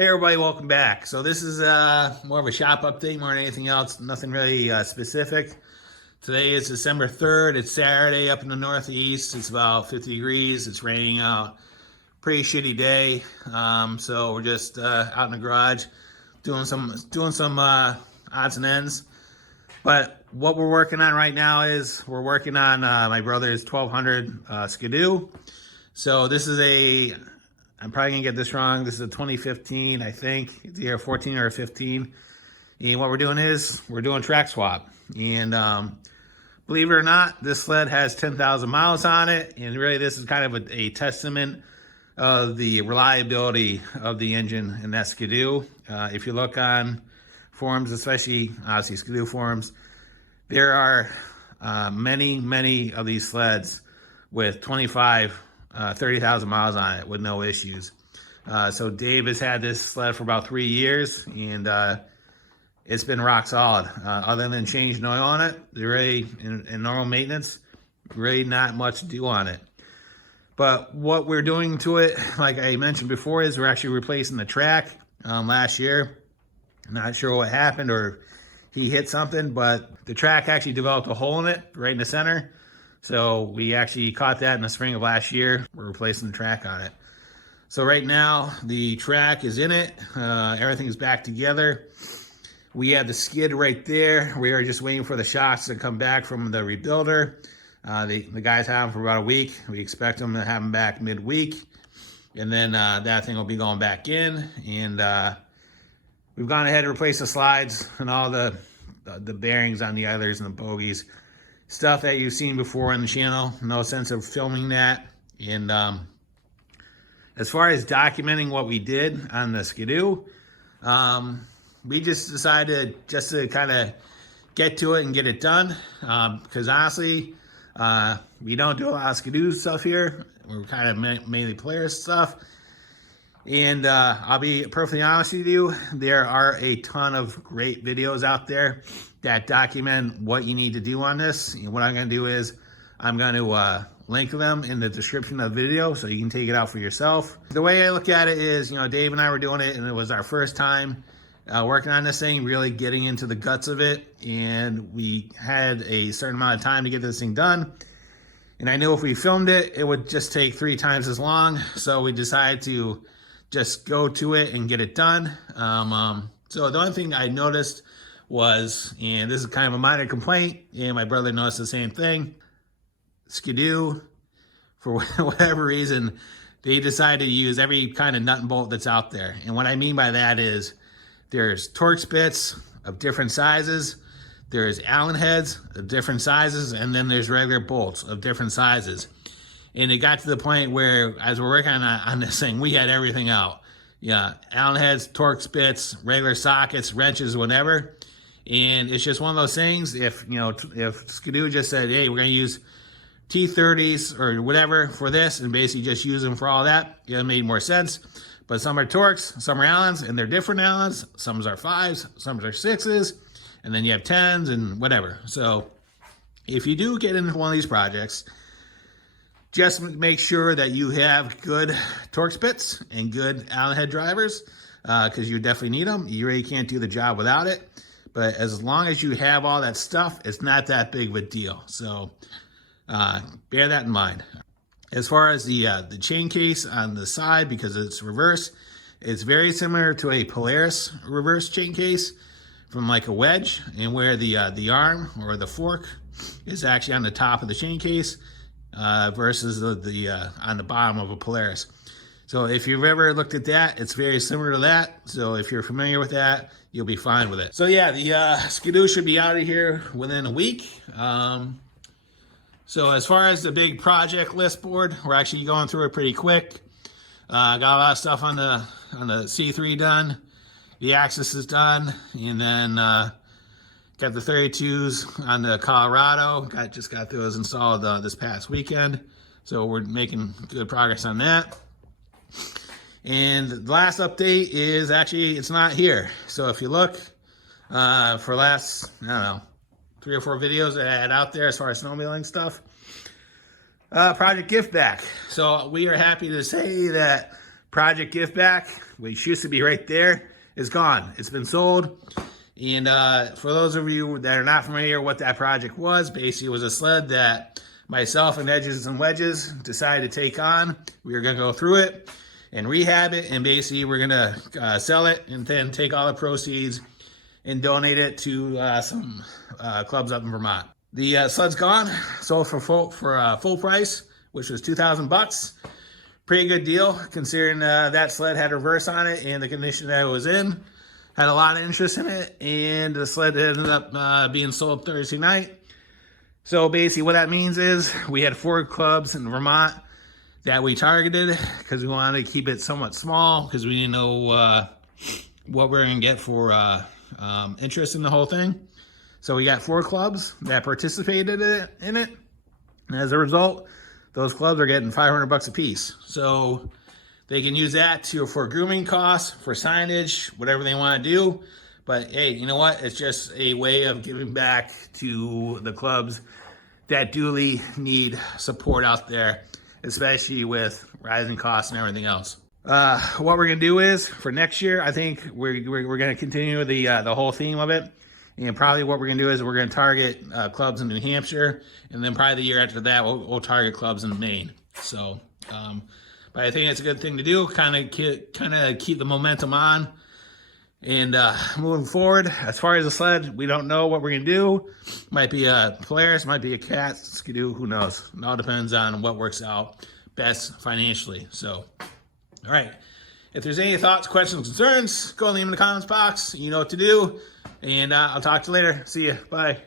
Hey everybody, welcome back. So this is more of a shop update more than anything else. Nothing really specific. Today is December 3rd. It's Saturday up in the Northeast. It's about 50 degrees. It's raining out. Pretty shitty day. So we're just out in the garage doing some odds and ends. But what we're working on right now is we're working on my brother's 1200 Skidoo. So this is I'm probably gonna get this wrong. This is a 2015, I think. It's either 14 or a 15. And what we're doing is we're doing track swap. And believe it or not, this sled has 10,000 miles on it. And really, this is kind of a testament of the reliability of the engine in that Skidoo. If you look on forums, especially obviously Skidoo forums, there are many of these sleds with 30,000 miles on it with no issues. So Dave has had this sled for about 3 years, and it's been rock solid. Other than changing oil on it, really in normal maintenance, really not much to do on it. But what we're doing to it, like I mentioned before, is we're actually replacing the track. Last year, I'm not sure what happened, or he hit something, but the track actually developed a hole in it right in the center. So we actually caught that in the spring of last year. We're replacing the track on it. So right now the track is in it. Everything is back together. We have the skid right there. We are just waiting for the shocks to come back from the rebuilder. The guys have them for about a week. We expect them to have them back midweek. And then that thing will be going back in. And we've gone ahead and replaced the slides and all the bearings on the others and the bogies. Stuff that you've seen before on the channel. No sense of filming that. And as far as documenting what we did on the Skidoo, we just decided just to kind of get to it and get it done. Because honestly, we don't do a lot of Skidoo stuff here. We're kind of mainly Polaris stuff. And I'll be perfectly honest with you, there are a ton of great videos out there that document what you need to do on this. And what I'm going to do is I'm going to link them in the description of the video so you can take it out for yourself. The way I look at it is, Dave and I were doing it, and it was our first time working on this thing, really getting into the guts of it. And we had a certain amount of time to get this thing done. And I knew if we filmed it, it would just take 3 times as long. So we decided to just go to it and get it done. So the only thing I noticed was, and this is kind of a minor complaint, and my brother noticed the same thing, Skidoo, for whatever reason, they decided to use every kind of nut and bolt that's out there. And what I mean by that is there's Torx bits of different sizes, there's Allen heads of different sizes, and then there's regular bolts of different sizes. And it got to the point where, as we're working on this thing, we had everything out. Yeah, Allen heads, Torx bits, regular sockets, wrenches, whatever. And it's just one of those things. If Skidoo just said, hey, we're going to use T30s or whatever for this, and basically just use them for all that, it made more sense. But some are Torx, some are Allens, and they're different Allens. Some are 5s, some are 6s, and then you have 10s and whatever. So if you do get into one of these projects, just make sure that you have good Torx bits and good Allen head drivers, because you definitely need them. You really can't do the job without it. But as long as you have all that stuff, it's not that big of a deal. So bear that in mind. As far as the chain case on the side, because it's reverse, it's very similar to a Polaris reverse chain case from like a wedge, and where the arm or the fork is actually on the top of the chain case versus the on the bottom of a Polaris. So if you've ever looked at that, it's very similar to that. So if you're familiar with that, you'll be fine with it. So yeah, the Skidoo should be out of here within a week. So as far as the big project list board, we're actually going through it pretty quick. Got a lot of stuff on the C3 done. The Axis is done. And then got the 32s on the Colorado. Just got those installed this past weekend. So we're making good progress on that. And the last update is actually, it's not here. So if you look for last, I don't know, 3 or 4 videos that I had out there as far as snowmobiling stuff, Project Gift Back. So we are happy to say that project gift back, which used to be right there, is gone. It's been sold. And for those of you that are not familiar what that project was, basically it was a sled that myself and Edges and Wedges decided to take on. We were going to go through it and rehab it, and basically we're going to sell it and then take all the proceeds and donate it to some clubs up in Vermont. The sled's gone, sold for full price, which was $2,000. Pretty good deal considering that sled had reverse on it and the condition that it was in. Had a lot of interest in it, and the sled ended up being sold Thursday night. So basically what that means is we had 4 clubs in Vermont that we targeted because we wanted to keep it somewhat small because we didn't know what we were going to get for interest in the whole thing. So we got 4 clubs that participated in it. And as a result, those clubs are getting $500 a piece. So they can use that for grooming costs, for signage, whatever they want to do. But hey, you know what? It's just a way of giving back to the clubs that duly need support out there, especially with rising costs and everything else. What we're gonna do is for next year, I think we're gonna continue the whole theme of it, and probably what we're gonna do is we're gonna target clubs in New Hampshire, and then probably the year after that we'll target clubs in Maine. So, but I think it's a good thing to do, kind of keep the momentum on. And moving forward, as far as the sled, we don't know what we're going to do. Might be a Polaris, might be a Cat, Skidoo, who knows. It all depends on what works out best financially. So, all right. If there's any thoughts, questions, concerns, go leave them in the comments box. You know what to do. And I'll talk to you later. See you. Bye.